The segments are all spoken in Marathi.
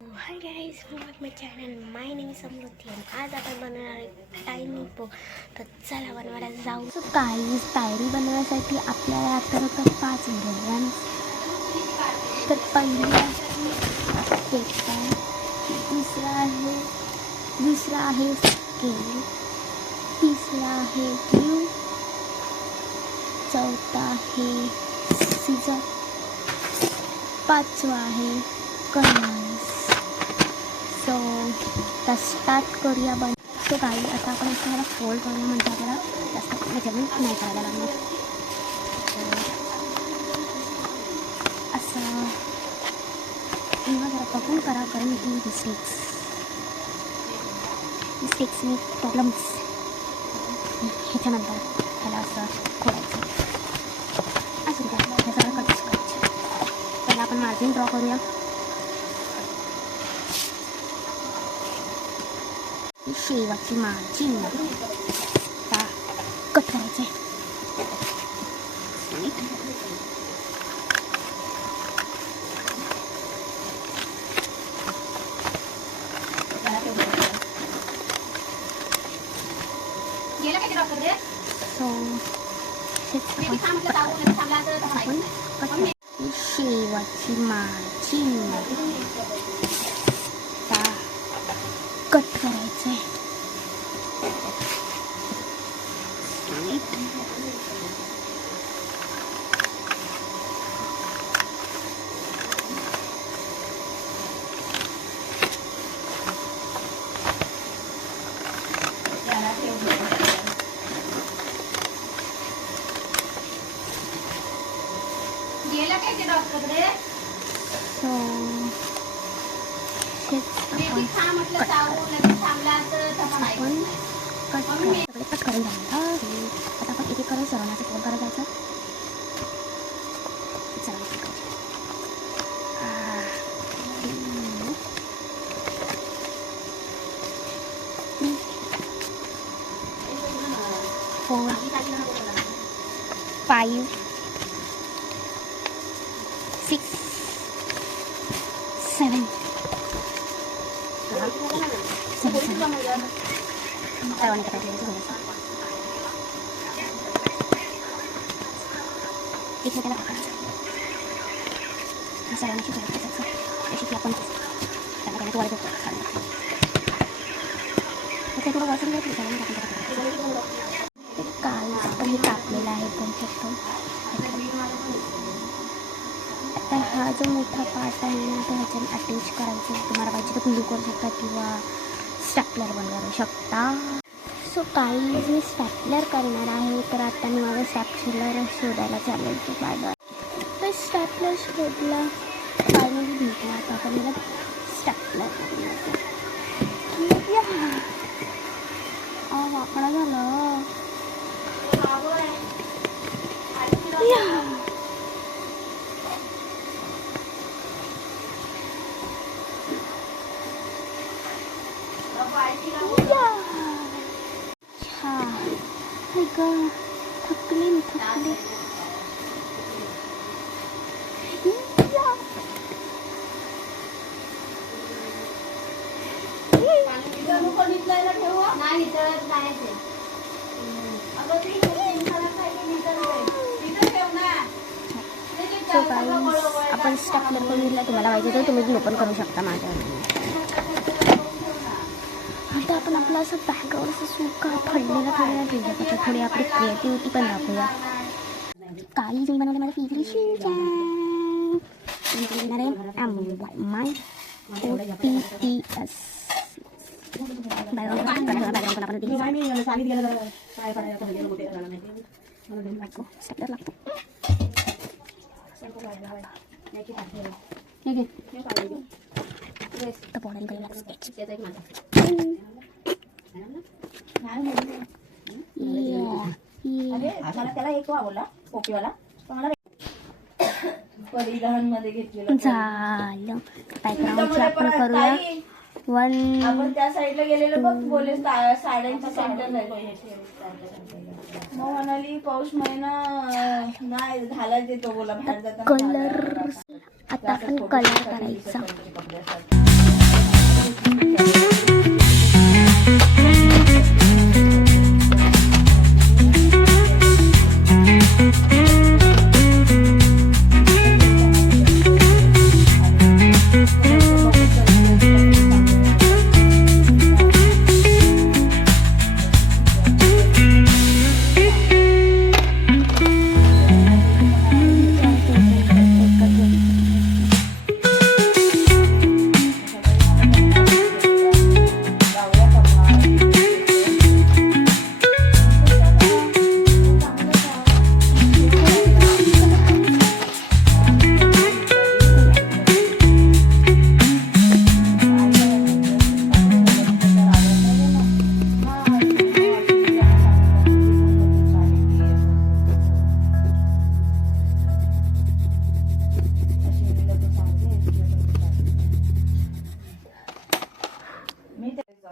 High guys, welcome my channel. My name is Samruddhi आणि आज आपण बनवणार आहे टायनी पो. तर चला बनवायला जाऊ. सो गाईज, पायरी बनवण्यासाठी आपल्याला लागतात फक्त 5 इंग्रेडियंट्स. तर पहिला पेपर, दुसरा आहे स्केल, तिसरा आहे ग्लू, चौथा आहे सीझर, पाचवा आहे कलर्स. सो तर स्टार्ट करूया सो गाई आता आपण असं फोल्ड करूया म्हणजे आपल्याला जास्त मेजरमेंट नाही करायला लागणार. असं तेव्हा जरा बघून करा, कारण ही मिस्टेक्सनी प्रॉब्लेम्स. ह्याच्यानंतर त्याला असं खोडायचं, असं ह्याचा कट करायचं. त्याला आपण मार्जिन ड्रॉ करूया. शेवटची मार्जिन कट करायचे. शेवटची मार्जिन कट करायचे. कट करून झालं. आता आपण एक एक करून सर्वांचं फोल्ड करत जायचं. फोर 5 6 7 एकमेकाला टाकायचं. सर्वांची करायचं अशी की आपण त्याला थोडं वाचून घ्यायचं. ते काल मी कापलेला आहे पण शकतो. आता हा जो मोठा पार्ट आहे ना तो ह्याच्याने अटॅच करायचा. तुम्हाला पाहिजे तर ग्लू करू शकता किंवा स्टॅपलर पण करू शकता. सो काही मी स्टॅपलर करणार आहे, तर आता मी माझा स्टॅपलर शोधायला चालेल. तो बाय तर स्टॅपलर शोधला, फायनली भेटला. आता आपण मला स्टॅपलर वाकडा झालं. थकली सो काही आपण स्टॅपलर करून घेतला. तुम्हाला पाहिजे तर तुम्ही ग्लू पण करू शकता माझ्या. आता आपण आपलं असं बॅकग्राऊंड असं सुका फडलेला ठेवूया. त्याच्यात थोडी आपली क्रिएटिव्हिटी पण दाखवूया. काही मी बनवलं माझं फेवरेट येणार आहे माय OTTS. स्टॅपलर लागतो. तर बॉर्डर करूया स्केच. त्याला एक आवडला ओकेवाला झालं. बॅकग्राऊंडची आपण करूया. आपण त्या साईडला गेलेलो बघ, बोले साड्यांच्या सेंटर नाही. मग म्हणाली पाऊस महिना नाही झाला देतो बोला बाहेर जाताना. कलर आता आपण कलर करायचा.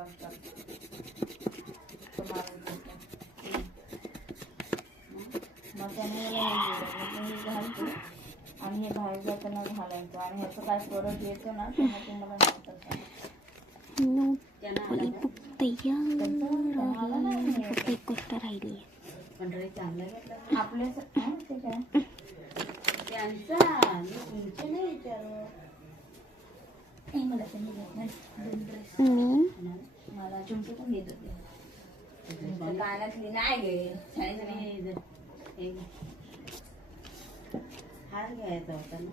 वाजता तो मारून टाकला. मग त्याने मला हे दिलं. म्हटलं हे घालतो आणि हे बाहेर जाताना घालायचं आणि ह्याचं काय प्रोडक्ट येतो ना ते मग तुम्हाला नंतर सांगते. लॉलीपॉप तयार आहे. फक्त एक गोष्ट राहिली आहे. पंढरी चांगलं घेतलं आपल्या ते काय त्यांचा मी तुमचे नाही विचारू. मला त्यांनी घेतलं 2 ड्रेस. मला चुमके पण घेत होते. कानातली नाही गे हार घ्यायचा होता ना.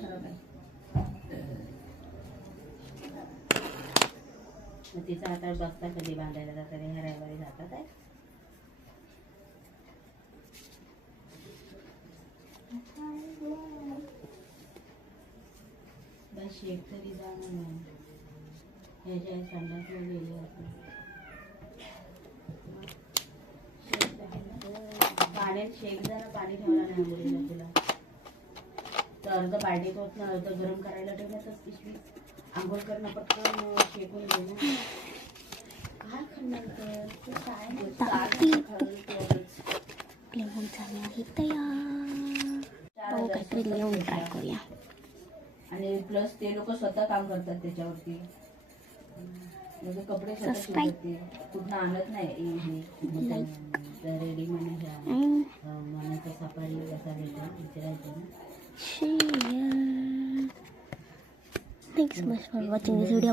खराब आहे. मग तिचा आता बस्ता कधी बांधायला जातात ह्या रविवारी जातात आहे. बस शेक तरी जाणार नाही ह्याच्या संडासला गेले असं पाण्यात शेक जरा पाणी ठेवला नाही मुलीला तुला तर अर्ध बाल्टीत होत ना अर्ध गरम करायला ठेवण्यातच पिशवी आंघोळ करणं पटकन शेकून घेणं काय खाणार तर काय लेमन झाले आहे तयार. हो काहीतरी लिहून ट्राय करूया. आणि प्लस ते लोक स्वतः काम करतात त्याच्यावरती म्हणजे कपडे स्वतः Subscribe. शिवतात ते. कुठं आणत नाही रेडीमेड घ्या मनाचा सफारी कसा भेटा विचारायचं ना. Share. Thanks so much for watching this video.